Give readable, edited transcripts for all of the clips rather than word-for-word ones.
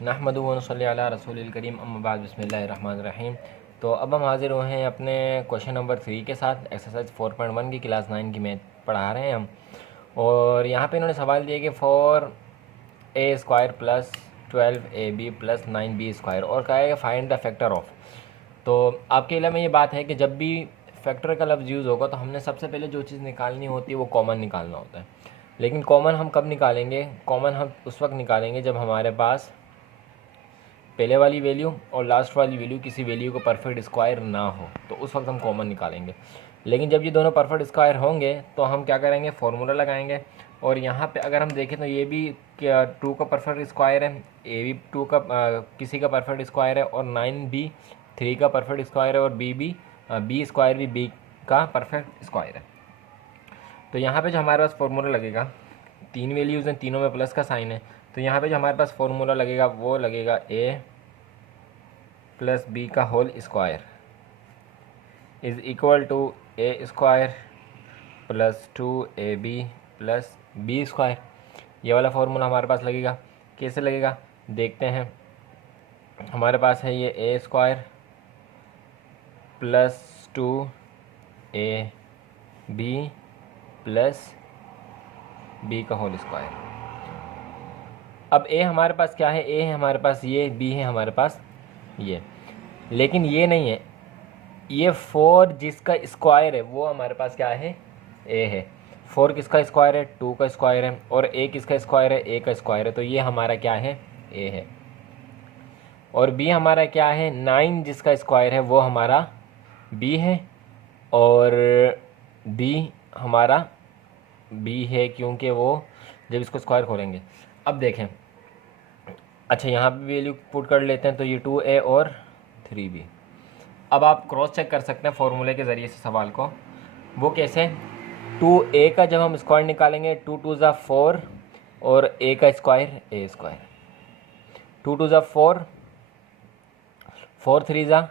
नहमदुहु व नसल्ली अला रसूलिल करीम अम्मा बाद बिस्मिल्लाहिर रहमानिर रहीम। तो अब हम हाज़िर हुए हैं अपने क्वेश्चन नंबर 3 के साथ। एक्सरसाइज 4.1 की क्लास 9 की मैथ पढ़ा रहे हैं हम। और यहाँ पे इन्होंने सवाल दिया कि 4a² plus 12ab plus 9b² और कहा है कि फाइंड द फैक्टर ऑफ। तो आपके इल्म में ये बात है कि जब भी फैक्टर का लफ्ज़ यूज़ होगा तो हमने सबसे पहले जो चीज़ निकालनी होती है वो कॉमन निकालना होता है। लेकिन कॉमन हम कब निकालेंगे? कॉमन हम उस वक्त निकालेंगे जब हमारे पास पहले वाली वैल्यू और लास्ट वाली वैल्यू किसी वैल्यू को परफेक्ट स्क्वायर ना हो, तो उस वक्त हम कॉमन निकालेंगे। लेकिन जब ये दोनों परफेक्ट स्क्वायर होंगे तो हम क्या करेंगे? फार्मूला लगाएंगे। और यहाँ पे अगर हम देखें तो ये भी क्या 2 का परफेक्ट स्क्वायर है, ए भी 2 का किसी का परफेक्ट स्क्वायर है, और 9 भी 3 का परफेक्ट स्क्वायर है, और बी स्क्वायर भी बी का परफेक्ट स्क्वायर है। तो यहाँ पे जो हमारे पास फार्मूला लगेगा, तीन वैल्यूज़ हैं, तीनों में प्लस का साइन है, तो यहाँ पे जो हमारे पास फार्मूला लगेगा वो लगेगा ए प्लस बी का whole square is equal to A square plus 2ab plus b square. ये वाला फार्मूला हमारे पास लगेगा। कैसे लगेगा देखते हैं। हमारे पास है ये A square plus 2ab plus B का होल स्क्वायर। अब ए हमारे पास क्या है? ए है हमारे पास ये, बी है हमारे पास ये, लेकिन ये नहीं है। ये 4 जिसका स्क्वायर है वो हमारे पास क्या है? ए है। 4 किसका स्क्वायर है? 2 का स्क्वायर है। और ए किसका स्क्वायर है? ए का स्क्वायर है। तो ये हमारा क्या है? ए है। और बी हमारा क्या है? 9 जिसका स्क्वायर है वो हमारा बी है। और बी हमारा बी है क्योंकि वो जब इसको स्क्वायर खोलेंगे। अब देखें, अच्छा यहाँ पे वैल्यू पुट कर लेते हैं, तो ये 2a और 3b। अब आप क्रॉस चेक कर सकते हैं फॉर्मूले के ज़रिए से सवाल को। वो कैसे? 2a का जब हम स्क्वायर निकालेंगे, 2 2 ज़ा 4 और a का स्क्वायर a स्क्वायर, 2 2 ज़ा 4, 4 3 ज़ा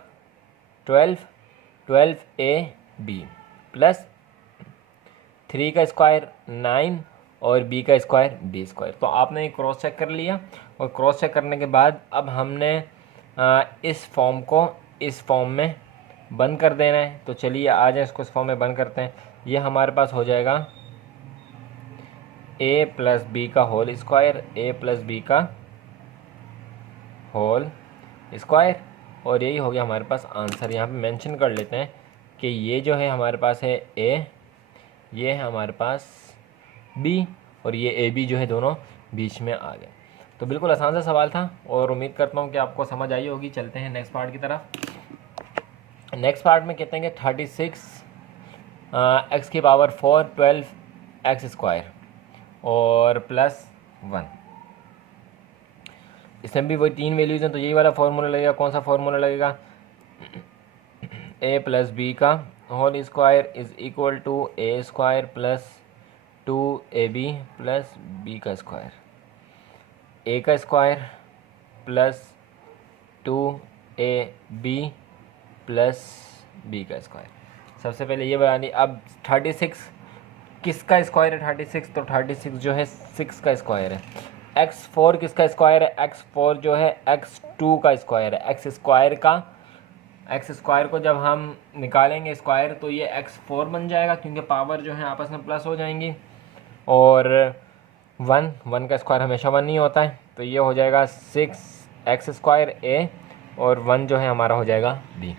12, 12ab प्लस 3 का स्क्वायर 9 और b का स्क्वायर b स्क्वायर। तो आपने क्रॉस चेक कर लिया, और क्रॉस चेक करने के बाद अब हमने इस फॉर्म को इस फॉर्म में बंद कर देना है। तो चलिए आ जाए इसको इस फॉर्म में बंद करते हैं। ये हमारे पास हो जाएगा a प्लस बी का whole square, a plus B का होल स्क्वायर, और यही हो गया हमारे पास आंसर। यहाँ पे मेंशन कर लेते हैं कि ये जो है हमारे पास है a, ये है हमारे पास b, और ये ए बी जो है दोनों बीच में आ गए। तो बिल्कुल आसान सा सवाल था और उम्मीद करता हूँ कि आपको समझ आई होगी। चलते हैं नेक्स्ट पार्ट की तरफ। नेक्स्ट पार्ट में कहते हैं कि 36 एक्स की पावर 4 12 एक्स स्क्वायर और प्लस 1। इसमें भी वही तीन वैल्यूज़ हैं, तो यही वाला फार्मूला लगेगा। कौन सा फार्मूला लगेगा? a प्लस बी का whole square is equal to A square plus 2ab plus B का स्क्वायर, ए का square plus 2ab plus B का स्क्वायर। सबसे पहले ये बना ली। अब 36 किसका स्क्वायर है? 36, तो 36 जो है 6 का स्क्वायर है। x4 किसका स्क्वायर है? x4 जो है x2 का स्क्वायर है। x स्क्वायर को जब हम निकालेंगे स्क्वायर तो ये x4 बन जाएगा, क्योंकि पावर जो है आपस में प्लस हो जाएंगी। और 1 का स्क्वायर हमेशा 1 नहीं होता है, तो ये हो जाएगा 6x स्क्वायर a, और 1 जो है हमारा हो जाएगा b।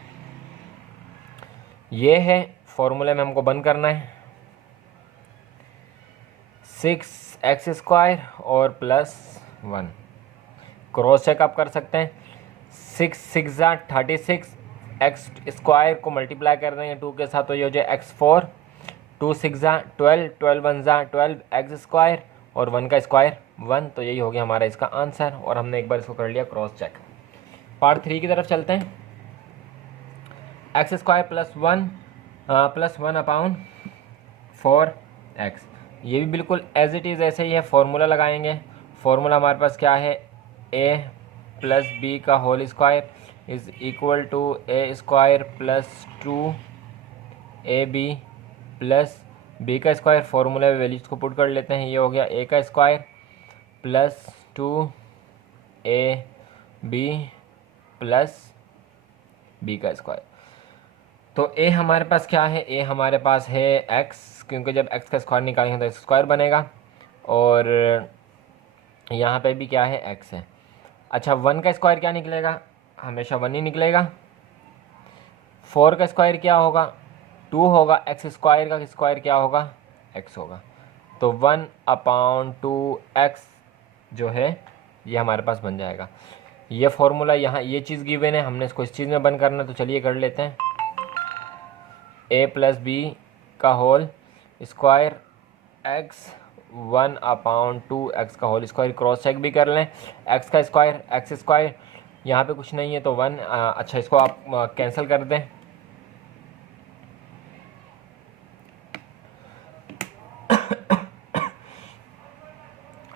ये है फॉर्मूले में हमको बंद करना है। 6x स्क्वायर और प्लस 1। क्रॉस चेक आप कर सकते हैं। 6 6 ज़ा 36, एक्स स्क्वायर को मल्टीप्लाई कर देंगे 2 के साथ, तो ये हो जाए x4, 2 6 ज़ा 12, 12 1 ज़ा 12 एक्स स्क्वायर, और 1 का स्क्वायर 1। तो यही हो गया हमारा इसका आंसर, और हमने एक बार इसको कर लिया क्रॉस चेक। पार्ट 3 की तरफ चलते हैं। X square plus 1 अपाउन 4x। ये भी बिल्कुल एज इट इज़ ऐसे ही है। फार्मूला लगाएंगे। फार्मूला हमारे पास क्या है? a प्लस बी का whole square is equal to A square plus 2ab plus B का स्क्वायर। फार्मूला में वैल्यूज़ को पुट कर लेते हैं। ये हो गया a का square plus 2a b plus B का स्क्वायर। तो ए हमारे पास क्या है, ए हमारे पास है एक्स, क्योंकि जब एक्स का स्क्वायर निकालेंगे तो एक्स स्क्वायर बनेगा, और यहाँ पे भी क्या है, एक्स है। अच्छा, वन का स्क्वायर क्या निकलेगा, हमेशा वन ही निकलेगा। फोर का स्क्वायर क्या होगा, टू होगा। एक्स स्क्वायर का स्क्वायर क्या होगा, एक्स होगा। तो 1/2x जो है ये हमारे पास बन जाएगा। ये फॉर्मूला यहाँ ये चीज़ गिवन है, हमने इसको इस चीज़ में बंद करना है, तो चलिए कर लेते हैं। a प्लस बी का होल स्क्वायर एक्स 1/2x का होल स्क्वायर, क्रॉस चेक भी कर लें। एक्स का स्क्वायर एक्स स्क्वायर, यहाँ पे कुछ नहीं है तो 1। अच्छा, इसको आप कैंसिल कर दें।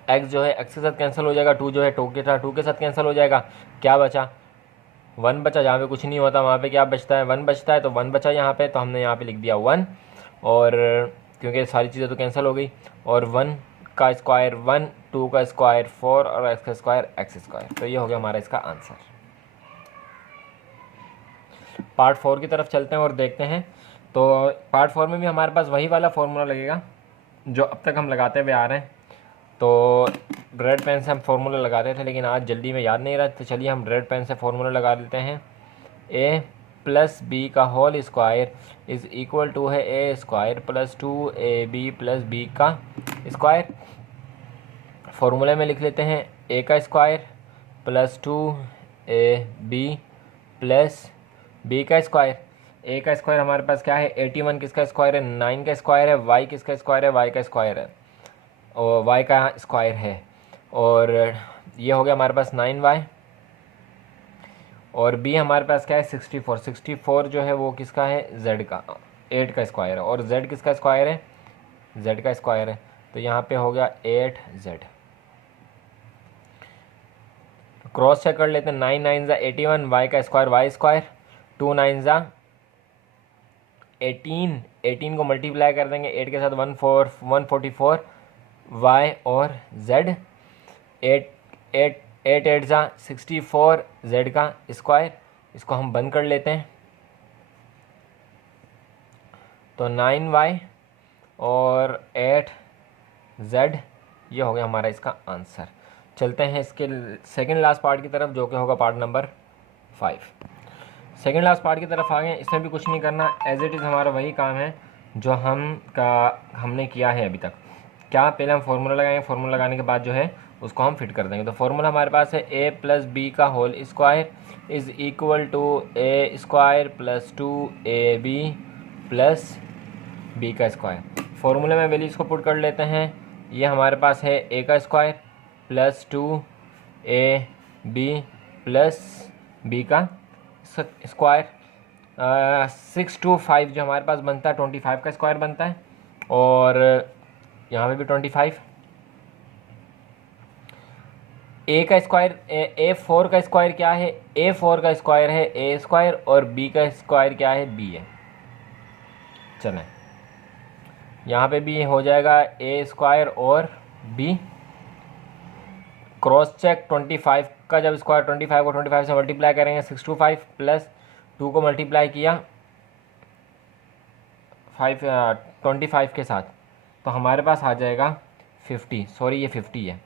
एक्स जो है एक्स के साथ कैंसिल हो जाएगा, टू जो है टू के साथ कैंसिल हो जाएगा। क्या बचा, वन बचा। जहाँ पे कुछ नहीं होता वहाँ पे क्या बचता है, वन बचता है। तो वन बचा यहाँ पे, तो हमने यहाँ पे लिख दिया वन, और क्योंकि सारी चीज़ें तो कैंसिल हो गई। और वन का स्क्वायर वन, टू का स्क्वायर फोर, और एक्स का स्क्वायर एक्स स्क्वायर। तो ये हो गया हमारा इसका आंसर। पार्ट 4 की तरफ चलते हैं और देखते हैं। तो पार्ट 4 में भी हमारे पास वही वाला फॉर्मूला लगेगा जो अब तक हम लगाते हुए आ रहे हैं। तो रेड पेन से हम फार्मूला लगाते थे, लेकिन आज जल्दी में याद नहीं रहा, तो चलिए हम रेड पेन से फार्मूला लगा देते हैं। a प्लस बी का whole square is equal to है a square plus 2ab plus B का स्क्वायर। फार्मूले में लिख लेते हैं a का square plus 2ab plus B का स्क्वायर। a का स्क्वायर हमारे पास क्या है, 81 किसका स्क्वायर है, 9 का स्क्वायर है। y किसका स्क्वायर है, y का स्क्वायर है, और y का स्क्वायर है। और ये हो गया हमारे पास 9y। और b हमारे पास क्या है, 64। 64 जो है वो किसका है, z का, 8 का स्क्वायर है। और z किसका स्क्वायर है, z का स्क्वायर है। तो यहाँ पे हो गया 8z। क्रॉस चेक कर लेते हैं। 9 9 ज़ा 81, y का स्क्वायर y स्क्वायर, 2 9 ज़ा 18, 18 को मल्टीप्लाई कर देंगे 8 के साथ 144 y और z। 8 8 ज़ा 64 z का स्क्वायर। इसको हम बंद कर लेते हैं। तो 9y और 8z, ये हो गया हमारा इसका आंसर। चलते हैं इसके सेकंड लास्ट पार्ट की तरफ, जो कि होगा part number 5। Second last part की तरफ आ गए। इसमें भी कुछ नहीं करना, एज इट इज़ हमारा वही काम है जो हमने किया है अभी तक। क्या, पहले हम फार्मूला लगाएंगे, फार्मूला लगाने के बाद जो है उसको हम फिट कर देंगे। तो फार्मूला हमारे पास है a प्लस बी का whole square is equal to a square plus 2ab plus B का स्क्वायर। फार्मूले में वैल्यूज़ को पुट कर लेते हैं। ये हमारे पास है a का square plus 2ab plus B का स्क्वायर। 625 जो हमारे पास बनता है, 25 का स्क्वायर बनता है, और यहाँ पे भी 25। ए का स्क्वायर, ए 4 का स्क्वायर क्या है, ए 4 का स्क्वायर है ए स्क्वायर, और बी का स्क्वायर क्या है, बी है। चलें, यहाँ पे भी हो जाएगा ए स्क्वायर और बी। क्रॉस चेक, 25 का जब स्क्वायर, 25 को 25 से मल्टीप्लाई करेंगे 625 प्लस 2 को मल्टीप्लाई किया 25 के साथ, तो हमारे पास आ जाएगा 50। सॉरी, ये 50 है।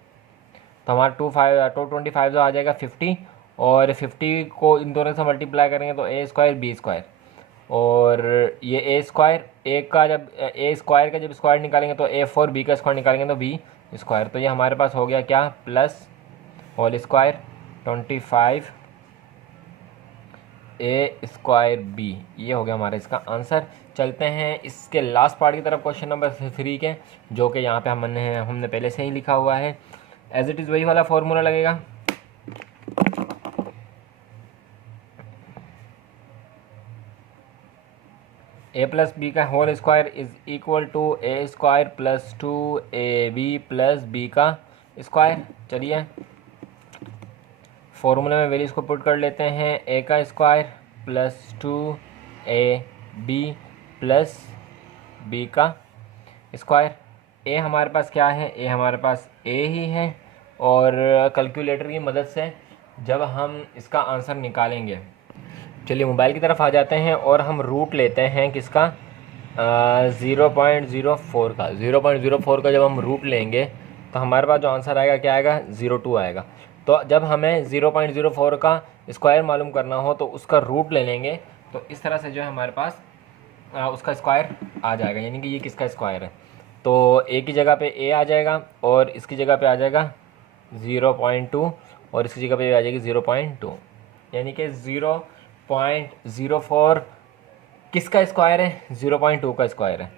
तो हमारा 25 जो आ जाएगा 50, और 50 को इन दोनों से मल्टीप्लाई करेंगे तो ए स्क्वायर बी स्क्वायर, और ये ए स्क्वायर, ए का जब ए स्क्वायर का जब स्क्वायर निकालेंगे तो ए 4, बी का स्क्वायर निकालेंगे तो बी स्क्वायर। तो ये हमारे पास हो गया क्या, प्लस होल स्क्वायर 25 ए स्क्वायर बी। ये हो गया हमारा इसका आंसर। चलते हैं इसके लास्ट पार्ट की तरफ, क्वेश्चन नंबर 3 के, जो कि यहाँ पे हमने पहले से ही लिखा हुआ है। एज इट इज़ वही वाला फॉर्मूला लगेगा। ए प्लस बी का whole square is equal to A square plus 2ab plus B का स्क्वायर। चलिए फॉर्मूले में वैल्यूज़ को पुट कर लेते हैं। ए का square plus 2ab plus B का स्क्वायर। ए हमारे पास क्या है, ए हमारे पास ए ही है, और कैलकुलेटर की मदद से जब हम इसका आंसर निकालेंगे, चलिए मोबाइल की तरफ आ जाते हैं और हम रूट लेते हैं किसका, 0.04 का। 0.04 का जब हम रूट लेंगे तो हमारे पास जो आंसर आएगा क्या आएगा, 02 आएगा। तो जब हमें 0.04 का स्क्वायर मालूम करना हो तो उसका रूट ले लेंगे, तो इस तरह से जो है हमारे पास उसका स्क्वायर आ जाएगा, यानी कि ये किसका स्क्वायर है। तो ए की जगह पे ए आ जाएगा और इसकी जगह पे आ जाएगा 0.2 और इसकी जगह पे आ जाएगी 0.2, यानी कि 0.04 किसका स्क्वायर है, 0.2 का स्क्वायर है।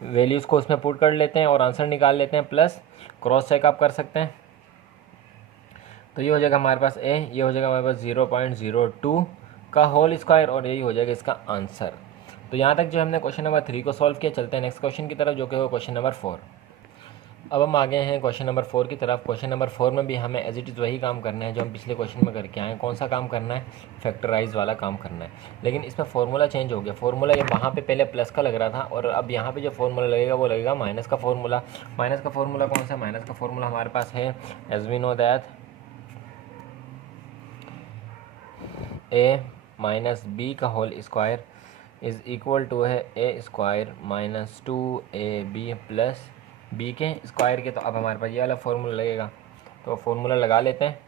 वैल्यूज़ को उसमें पुट कर लेते हैं और आंसर निकाल लेते हैं, प्लस क्रॉस चेक आप कर सकते हैं। तो ये हो जाएगा हमारे पास ए, ये हो जाएगा हमारे पास 0.02 का होल स्क्वायर और यही हो जाएगा इसका आंसर। तो यहाँ तक जो हमने क्वेश्चन नंबर 3 को सॉल्व किया। चलते हैं नेक्स्ट क्वेश्चन की तरफ, जो कि हो क्वेश्चन नंबर 4। अब हम आ गए हैं क्वेश्चन नंबर 4 की तरफ। क्वेश्चन नंबर 4 में भी हमें एज इट इज़ वही काम करना है जो हम पिछले क्वेश्चन में करके आए हैं। कौन सा काम करना है, फैक्टराइज वाला काम करना है, लेकिन इसमें फार्मूला चेंज हो गया। फार्मूला ये वहाँ पे पहले प्लस का लग रहा था और अब यहाँ पे जो फार्मूला लगेगा वो लगेगा माइनस का फार्मूला। माइनस का फार्मूला कौन सा, माइनस का फार्मूला हमारे पास है as we know that A minus B का whole square is equal to है A square minus 2ab plus B के स्क्वायर के। तो अब हमारे पास ये वाला फार्मूला लगेगा, तो फार्मूला लगा लेते हैं।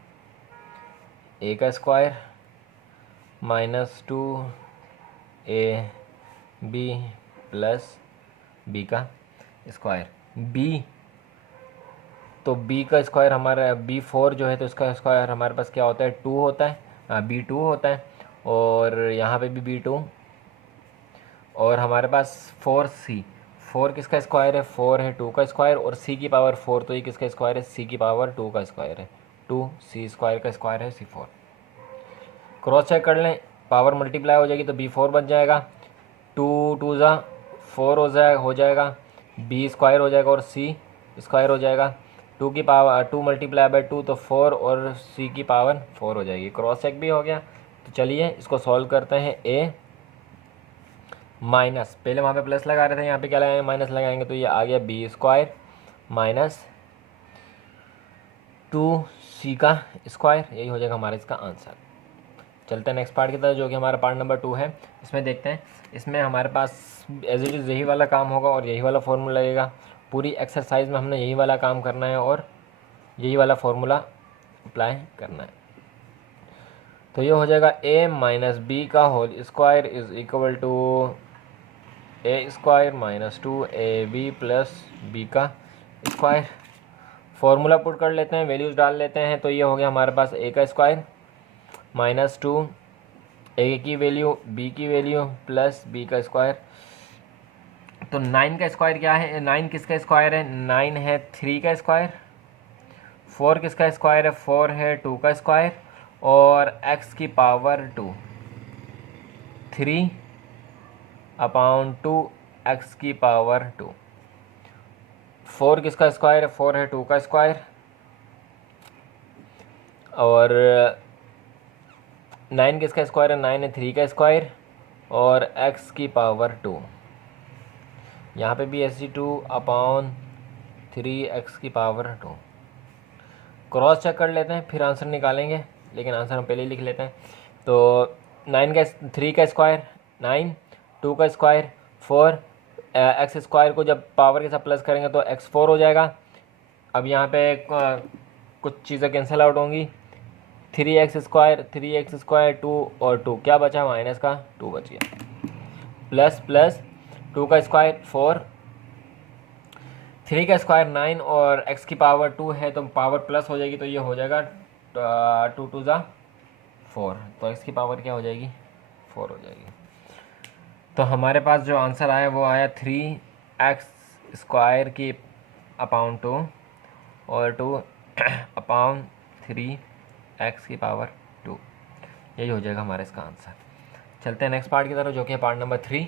ए का square minus 2ab plus B का स्क्वायर। बी, तो बी का स्क्वायर हमारा b4 जो है, तो इसका स्क्वायर हमारे पास क्या होता है, 2 होता है, b2 होता है। और यहाँ पे भी b2 और हमारे पास 4c, 4 किसका स्क्वायर है, 4 है 2 का स्क्वायर और c की पावर 4, तो ये किसका स्क्वायर है, c की पावर 2 का स्क्वायर है, 2c स्क्वायर का स्क्वायर है c4। क्रॉस चेक कर लें, पावर मल्टीप्लाई हो जाएगी तो b4 बच जाएगा, 2 2 ज़ा 4 हो जाएगा, b स्क्वायर हो जाएगा और c स्क्वायर हो जाएगा। 2 की पावर 2 मल्टीप्लाई बाई 2 तो 4 और c की पावर 4 हो जाएगी। क्रॉस चेक भी हो गया। तो चलिए इसको सॉल्व करते हैं। a माइनस, पहले वहाँ पे प्लस लगा रहे थे, यहाँ पे क्या लगाएंगे, माइनस लगाएंगे, तो ये आ गया बी स्क्वायर माइनस 2c का स्क्वायर, यही हो जाएगा हमारा इसका आंसर। चलते हैं नेक्स्ट पार्ट की तरफ, जो कि हमारा पार्ट नंबर 2 है। इसमें देखते हैं, इसमें हमारे पास एज इट इज़ यही वाला काम होगा और यही वाला फार्मूला लगेगा। पूरी एक्सरसाइज में हमने यही वाला काम करना है और यही वाला फार्मूला अप्लाई करना है। तो ये हो जाएगा a माइनस बी का whole square is equal to A square minus 2ab plus B का स्क्वायर। फार्मूला पुट कर लेते हैं, वैल्यूज़ डाल लेते हैं। तो ये हो गया हमारे पास a का स्क्वायर माइनस 2 a की वैल्यू b की वैल्यू प्लस b का स्क्वायर। तो 9 का स्क्वायर क्या है, 9 किसका स्क्वायर है, 9 है 3 का स्क्वायर। 4 किसका स्क्वायर है, 4 है 2 का स्क्वायर और x की पावर 2, 3 अपॉन 2 x की पावर 2। 4 किसका स्क्वायर है, 4 है 2 का स्क्वायर और 9 किसका स्क्वायर है, 9 है 3 का स्क्वायर और x की पावर 2। यहाँ पे भी ऐसी 2 अपॉन 3x की पावर 2। क्रॉस चेक कर लेते हैं फिर आंसर निकालेंगे, लेकिन आंसर हम पहले ही लिख लेते हैं। तो 9 का 3 का स्क्वायर 9, 2 का स्क्वायर 4, एक्स स्क्वायर को जब पावर के साथ प्लस करेंगे तो x4 हो जाएगा। अब यहाँ पे कुछ चीज़ें कैंसिल आउट होंगी, 3x स्क्वायर 2 और 2 क्या बचा, माइनस का 2 बच गया, प्लस प्लस 2 का स्क्वायर 4, 3 का स्क्वायर 9 और x की पावर 2 है तो पावर प्लस हो जाएगी, तो ये हो जाएगा 2 2 ज़ा 4, तो x की पावर क्या हो जाएगी, 4 हो जाएगी। तो हमारे पास जो आंसर आया वो आया 3x स्क्वायर की अपॉन 2 और 2 अपॉन 3x की पावर 2, यही हो जाएगा हमारा इसका आंसर। चलते हैं नेक्स्ट पार्ट की तरफ, जो कि है पार्ट नंबर 3।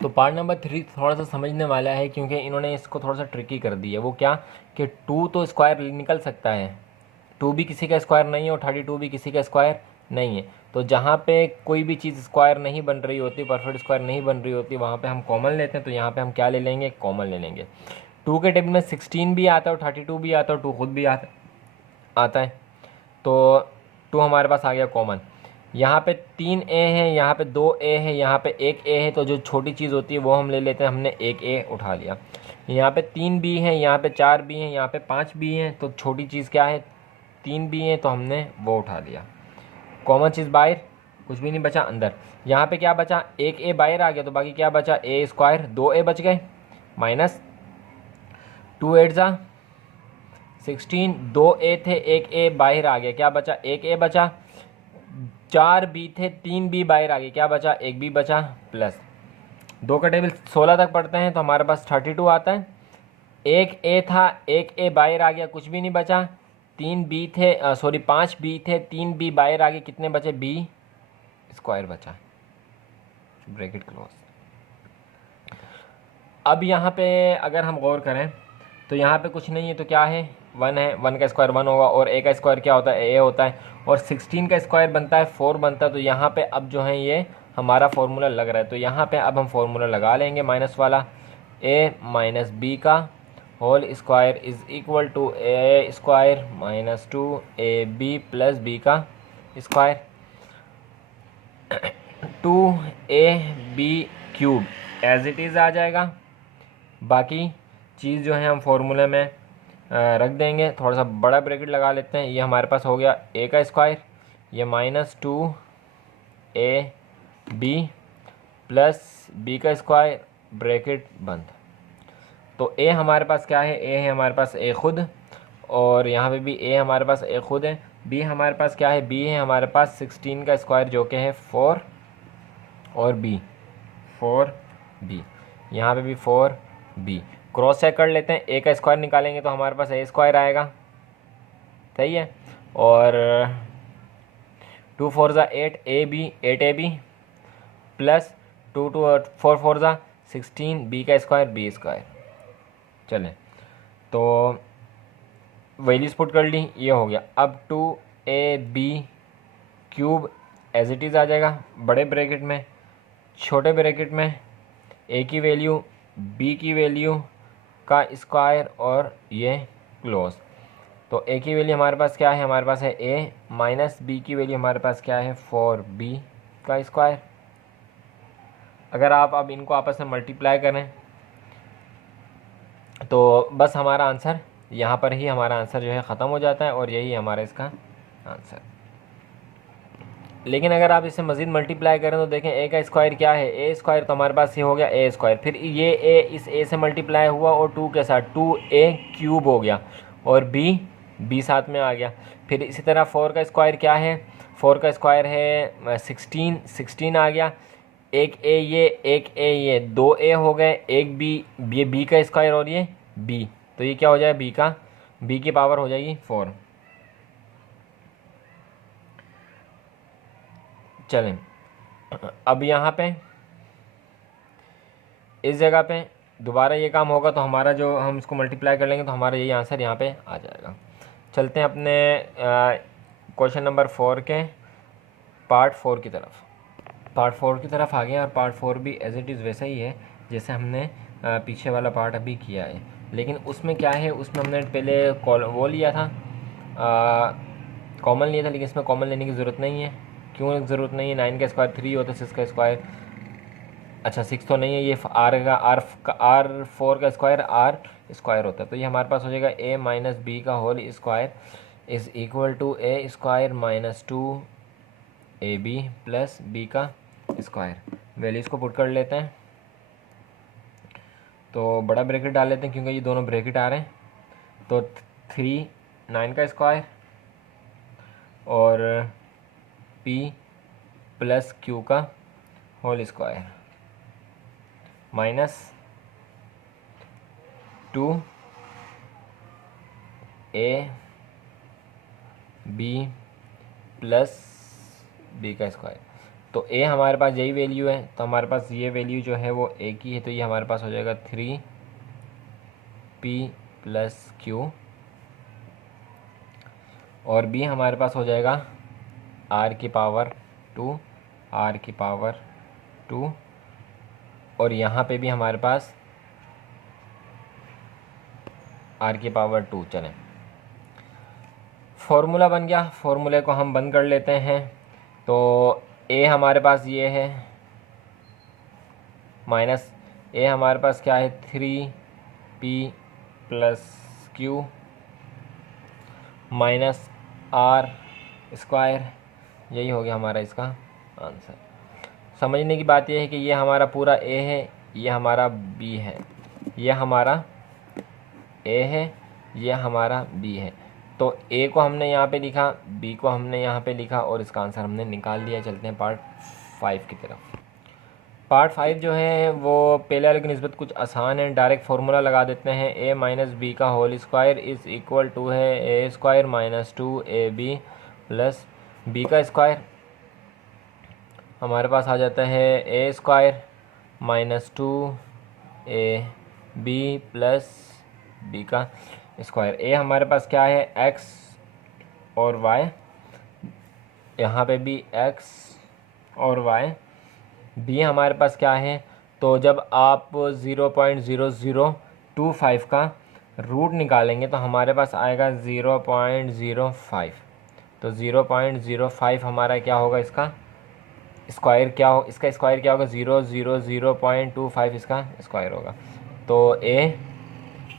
तो पार्ट नंबर 3 थोड़ा सा समझने वाला है क्योंकि इन्होंने इसको थोड़ा सा ट्रिकी कर दिया। वो क्या कि 2 तो स्क्वायर निकल सकता है, 2 भी किसी का स्क्वायर नहीं है और 32 भी किसी का स्क्वायर नहीं है। तो जहाँ पे कोई भी चीज़ स्क्वायर नहीं बन रही होती, परफेक्ट स्क्वायर नहीं बन रही होती, वहाँ पे हम कॉमन लेते हैं। तो यहाँ पे हम क्या ले लेंगे, कॉमन ले लेंगे। 2 के टेबल में 16 भी आता है और 32 भी आता है और 2 खुद भी आता है। तो 2 हमारे पास आ गया कॉमन। यहाँ पे 3 ए है, यहाँ पे 2 ए है, यहाँ पे 1 ए है, तो जो छोटी चीज़ होती है वो हम ले लेते हैं, हमने 1 ए उठा लिया। यहाँ पे 3 बी है, यहाँ पे 4 बी है, यहाँ पे 5 बी है, तो छोटी चीज़ क्या है, 3 बी है, तो हमने वो उठा लिया। कॉमन चीज़ बाहर, कुछ भी नहीं बचा अंदर। यहाँ पे क्या बचा, 1 ए बाहर आ गया, तो बाकी क्या बचा, ए स्क्वायर, 2 ए बच गए, माइनस 2 8 जा 16, 2 ए थे, 1 ए बाहर आ गया, क्या बचा, 1 ए बचा। 4 बी थे, 3 बी बाहर आ गए, क्या बचा, 1 बी बचा, प्लस 2 का टेबल 16 तक पढ़ते हैं तो हमारे पास 32 आता है। 1 ए था, 1 ए बाहर आ गया, कुछ भी नहीं बचा। 3 बी थे, 5 बी थे, 3 बी बाहर आ गए, कितने बचे, बी स्क्वायर बचा, ब्रैकेट क्लोज। अब यहाँ पे अगर हम गौर करें तो यहाँ पे कुछ नहीं है, तो क्या है, 1 है, 1 का स्क्वायर 1 होगा, और ए का स्क्वायर क्या होता है, ए होता है, और 16 का स्क्वायर बनता है 4 बनता है। तो यहाँ पे अब जो है ये हमारा फार्मूला लग रहा है, तो यहाँ पे अब हम फार्मूला लगा लेंगे माइनस वाला, ए माइनस बी का whole square is equal to A square minus 2 A B plus B का square, 2 A B cube as it is आ जाएगा। बाकी चीज़ जो है हम फार्मूले में रख देंगे, थोड़ा सा बड़ा ब्रैकेट लगा लेते हैं। ये हमारे पास हो गया ए का स्क्वायर, ये minus 2 A B plus B का स्क्वायर, ब्रैकेट बंद। तो ए हमारे पास क्या है, ए है हमारे पास ए खुद, और यहाँ पे भी ए हमारे पास ए खुद है। बी हमारे पास क्या है, बी है हमारे पास 16 का स्क्वायर जो कि है 4, और बी 4 बी, यहाँ पे भी 4 बी। क्रॉस चेक कर लेते हैं, ए का स्क्वायर निकालेंगे तो हमारे पास ए स्क्वायर आएगा, सही है, और 2 4 ज़ा 8 a b, 8 a B plus 2 2 4 4 ज़ा 16 बी का स्क्वायर बी स्क्वायर। चलें, तो वैल्यूज पुट कर ली, ये हो गया। अब 2 ए B cube as it is आ जाएगा बड़े ब्रैकेट में, छोटे ब्रैकेट में ए की वैल्यू बी की वैल्यू का स्क्वायर, और ये क्लोज। तो ए की वैल्यू हमारे पास क्या है, हमारे पास है ए, माइनस बी की वैल्यू हमारे पास क्या है 4 बी का स्क्वायर। अगर आप अब इनको आपस में मल्टीप्लाई करें तो बस हमारा आंसर यहाँ पर ही, हमारा आंसर जो है ख़त्म हो जाता है, और यही हमारा इसका आंसर। लेकिन अगर आप इसे मज़ीद मल्टीप्लाई करें तो देखें ए का स्क्वायर क्या है, ए स्क्वायर, तो हमारे पास ये हो गया ए स्क्वायर, फिर ये ए इस ए से मल्टीप्लाई हुआ और 2 के साथ 2 ए क्यूब हो गया, और बी साथ में आ गया। फिर इसी तरह 4 का स्क्वायर क्या है, 4 का स्क्वायर है 16 आ गया, एक ए ये 2 ए हो गए, एक बी, ये बी का स्क्वायर और ये बी, तो ये क्या हो जाएगा, बी की पावर हो जाएगी 4। चलें, अब यहाँ पे इस जगह पे दोबारा ये काम होगा, तो हमारा जो हम इसको मल्टीप्लाई कर लेंगे तो हमारा यही आंसर यहाँ पे आ जाएगा। चलते हैं अपने क्वेश्चन नंबर 4 के पार्ट 4 की तरफ। पार्ट 4 की तरफ आ गए, और पार्ट 4 भी एज इट इज़ वैसा ही है जैसे हमने पीछे वाला पार्ट अभी किया है, लेकिन उसमें क्या है, उसमें हमने पहले वो लिया था, कॉमन लिया था, लेकिन इसमें कॉमन लेने की ज़रूरत नहीं है। क्यों ज़रूरत नहीं है, 9 का स्क्वायर 3 होता है, 6 का स्क्वायर, अच्छा 6 तो नहीं है, ये आर 4 का स्क्वायर आर स्क्वायर होता है, तो ये हमारे पास हो जाएगा ए माइनस बी का whole square is equal to A square minus 2 A B plus B का स्क्वायर। वैल्यूज़ को पुट कर लेते हैं, तो बड़ा ब्रैकेट डाल लेते हैं क्योंकि ये दोनों ब्रैकेट आ रहे हैं। तो 3 9 का स्क्वायर और पी प्लस क्यू का whole square minus 2 A B plus B का स्क्वायर। तो ए हमारे पास यही वैल्यू है, तो हमारे पास ये वैल्यू जो है वो ए की है, तो ये हमारे पास हो जाएगा 3 पी प्लस क्यू, और बी हमारे पास हो जाएगा आर की पावर 2 आर की पावर 2, और यहाँ पे भी हमारे पास आर की पावर 2। चलें, फार्मूला बन गया, फार्मूले को हम बंद कर लेते हैं। तो ए हमारे पास ये है माइनस ए हमारे पास क्या है 3p plus q minus r square, यही हो गया हमारा इसका आंसर। समझने की बात यह है कि ये हमारा पूरा ए है, ये हमारा बी है, ये हमारा ए है, ये हमारा बी है। तो ए को हमने यहाँ पे लिखा, बी को हमने यहाँ पे लिखा और इसका आंसर हमने निकाल लिया। चलते हैं पार्ट 5 की तरफ। पार्ट 5 जो है वो पहले वाले की निस्बत कुछ आसान है। डायरेक्ट फार्मूला लगा देते हैं। ए माइनस बी का whole square is equal to है A square minus 2ab plus B का स्क्वायर। हमारे पास आ जाता है A square minus 2ab plus B का स्क्वायर। ए हमारे पास क्या है एक्स और वाई, यहाँ पे भी एक्स और वाई। बी हमारे पास क्या है, तो जब आप 0.0025 का रूट निकालेंगे तो हमारे पास आएगा 0.05। तो 0.05 हमारा क्या होगा, इसका स्क्वायर क्या हो, इसका स्क्वायर क्या होगा 0.25 इसका स्क्वायर होगा। तो ए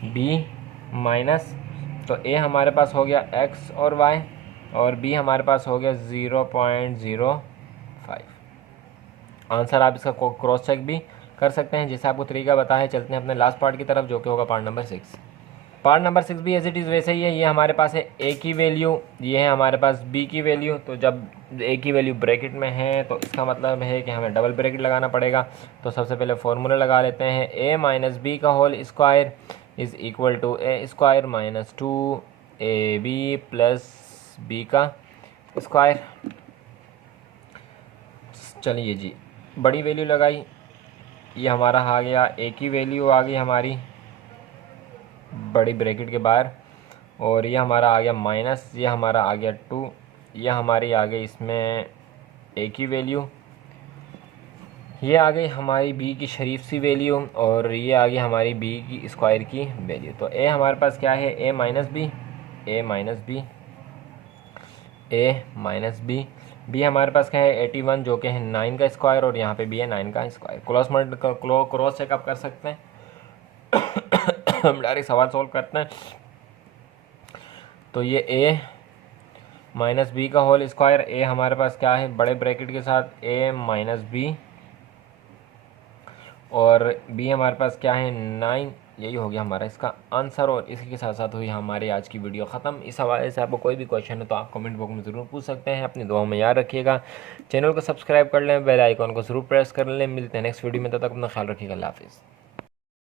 बी माइनस, तो ए हमारे पास हो गया एक्स और वाई और बी हमारे पास हो गया 0.05। आंसर आप इसका क्रॉस चेक भी कर सकते हैं जैसे आपको तरीका बताया। चलते हैं अपने लास्ट पार्ट की तरफ जो कि होगा पार्ट नंबर 6। पार्ट नंबर 6 भी एज इट इज़ वैसे ही है। ये हमारे पास है ए की वैल्यू, ये है हमारे पास बी की वैल्यू। तो जब ए की वैल्यू ब्रैकेट में है तो इसका मतलब है कि हमें डबल ब्रैकेट लगाना पड़ेगा। तो सबसे पहले फार्मूला लगा लेते हैं। ए माइनस बी का whole square is equal to A square minus 2ab plus B का स्क्वायर। चलिए जी, बड़ी वैल्यू लगाई, ये हमारा आ गया ए की वैल्यू आ गई हमारी बड़ी ब्रैकेट के बाहर, और ये हमारा आ गया माइनस, ये हमारा आ गया 2, ये हमारी आ गई इसमें ए की वैल्यू, ये आ गई हमारी बी की शरीफ सी वैल्यू, और ये आ गई हमारी बी की स्क्वायर की वैल्यू। तो ए हमारे पास क्या है ए माइनस बी, ए माइनस बी, ए माइनस बी। बी हमारे पास क्या है 81 जो कि है 9 का स्क्वायर, और यहाँ पे भी है 9 का स्क्वायर। क्रॉस चेकअप कर सकते हैं। हम डायरेक्ट सवाल सॉल्व करते हैं। तो ये ए माइनस बी का होल स्क्वायर, ए हमारे पास क्या है बड़े ब्रैकेट के साथ ए माइनस बी, और बी हमारे पास क्या है 9। यही हो गया हमारा इसका आंसर, और इसी के साथ साथ हुई हमारी आज की वीडियो ख़त्म। इस हवाले से आपको कोई भी क्वेश्चन है तो आप कमेंट बॉक्स में ज़रूर पूछ सकते हैं। अपनी दुआओं में याद रखिएगा, चैनल को सब्सक्राइब कर लें, बेल आइकॉन को ज़रूर प्रेस कर लें। मिलते हैं नेक्स्ट वीडियो में, तब तक अपना ख्याल रखिएगा। अल्लाह हाफ़िज़।